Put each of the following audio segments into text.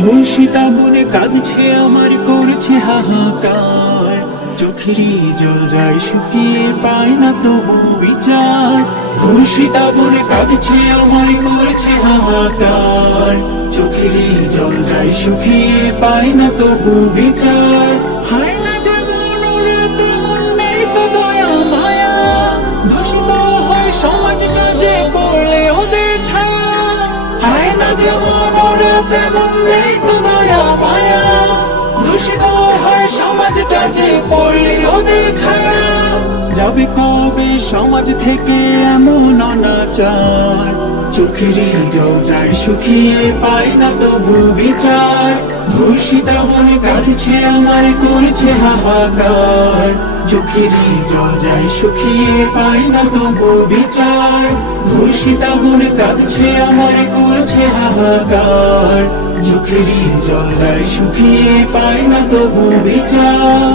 ধর্ষিতা বনে কাঁদছে আমার করছে হাহাকার, চোখেরই জল যায় শুকিয়ে পায় না তবু বিচার। ধর্ষিতা বনে কাঁদছে আমার করছে হাহাকার, চোখেরই জল যায় শুকিয়ে পায় না তবু বিচার। হায় না যেমন ওরা তেমন নেই তো দয়া মায়া, দূষিত হয় সমাজটা যে পড়লে ওদের ছায়া। হায় না যেমন ওরা তেমন নেই তো দয়া মায়া, দূষিত হয় সমাজটা যে পড়লে ওদের ছায়া। যাবে কবে সমাজ থেকে এমন অনাচার, চোখেরই জল যায় শুকিয়ে পায় না তবু বিচার। ধর্ষিতা বনে কাঁদছে আমার করছে হাহাকার, চোখেরই জল যায় শুকিয়ে পায় না তবু বিচার। ধর্ষিতা বনে কাঁদছে আমার করছে হাহাকার, চোখেরই জল যায় শুকিয়ে পায় না তবু বিচার।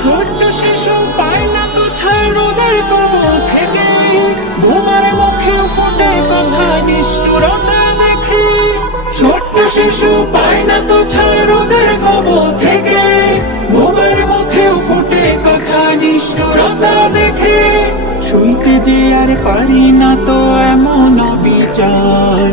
ছোট্ট শিশু পায় না তো ছাড় ওদের কবল থেকে, ঘুমার মুখে ফুটে কথা নিষ্ঠুরতা দেখে। ছোট্ট শিশু পায় না তো ছাড় ওদের কবল থেকে, ঘুমার মুখে ফুটে কথা নিষ্ঠুরতা দেখে। সইতে যে আর পারি না তো এমন বিচার,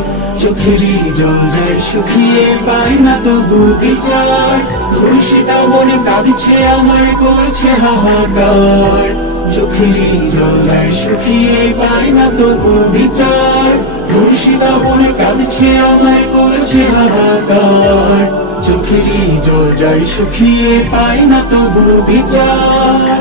চোখেরই জল যায় শুকিয়ে পায় না তবু বিচার। ধর্ষিতা বনে কাঁদছে আমার করছে হাহাকার, চোখেরই জল যায় শুকিয়ে পায় না তবু বিচার। ধর্ষিতা বনে কাঁদছে আমার করছে হাহাকার, চোখেরই জল যায় শুকিয়ে পায় না তবু বিচার।